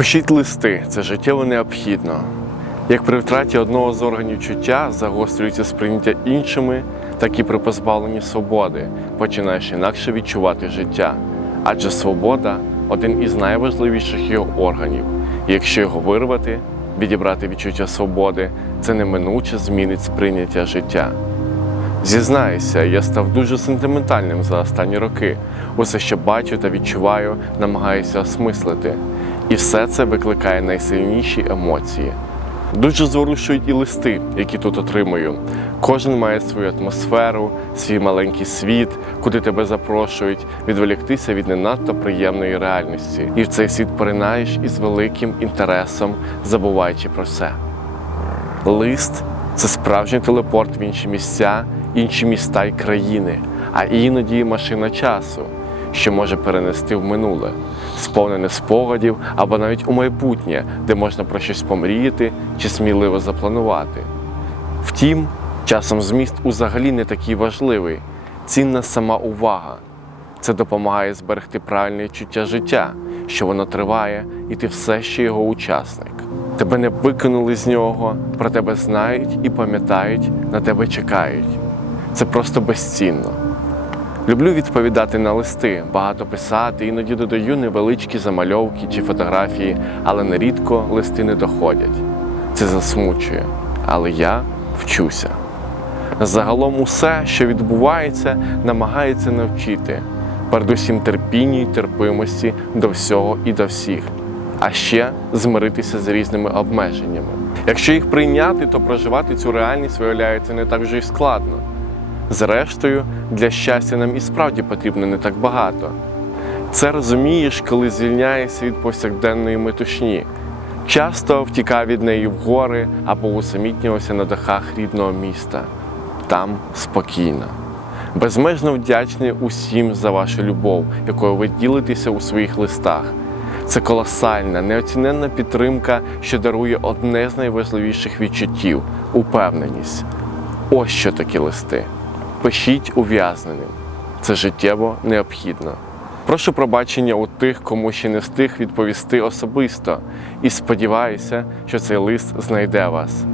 Пишіть листи, це життєво необхідно. Як при втраті одного з органів чуття загострюється сприйняття іншими, так і при позбавленні свободи починаєш інакше відчувати життя. Адже свобода один із найважливіших його органів. І якщо його вирвати, відібрати відчуття свободи, це неминуче змінить сприйняття життя. Зізнаюся, я став дуже сентиментальним за останні роки. Усе, що бачу та відчуваю, намагаюся осмислити. І все це викликає найсильніші емоції. Дуже зворушують і листи, які тут отримую. Кожен має свою атмосферу, свій маленький світ, куди тебе запрошують, відволіктися від не надто приємної реальності. І в цей світ поринаєш із великим інтересом, забуваючи про все. Лист це справжній телепорт в інші місця, інші міста й країни, а іноді машина часу, що може перенести в минуле, сповнене спогадів або навіть у майбутнє, де можна про щось помріяти чи сміливо запланувати. Втім, часом зміст взагалі не такий важливий, цінна сама увага. Це допомагає зберегти правильне чуття життя, що воно триває, і ти все ще його учасник. Тебе не викинули з нього, про тебе знають і пам'ятають, на тебе чекають. Це просто безцінно. Люблю відповідати на листи, багато писати, іноді додаю невеличкі замальовки чи фотографії, але нерідко листи не доходять. Це засмучує. Але я вчуся. Загалом усе, що відбувається, намагається навчити, передусім терпінню й терпимості до всього і до всіх, а ще змиритися з різними обмеженнями. Якщо їх прийняти, то проживати цю реальність виявляється не так вже й складно. Зрештою, для щастя нам і справді потрібно не так багато. Це розумієш, коли звільняєшся від повсякденної метушні. Часто втікав від неї в гори або усамітнювався на дахах рідного міста. Там спокійно. Безмежно вдячний усім за вашу любов, якою ви ділитеся у своїх листах. Це колосальна, неоціненна підтримка, що дарує одне з найважливіших відчуттів упевненість. Ось що такі листи. Пишіть ув'язненим. Це життєво необхідно. Прошу пробачення у тих, кому ще не встиг відповісти особисто, і сподіваюся, що цей лист знайде вас.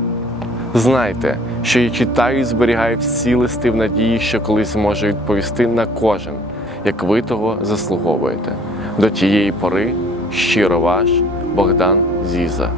Знайте, що я читаю і зберігаю всі листи в надії, що колись зможу відповісти на кожен, як ви того заслуговуєте. До тієї пори щиро ваш Богдан Зіза.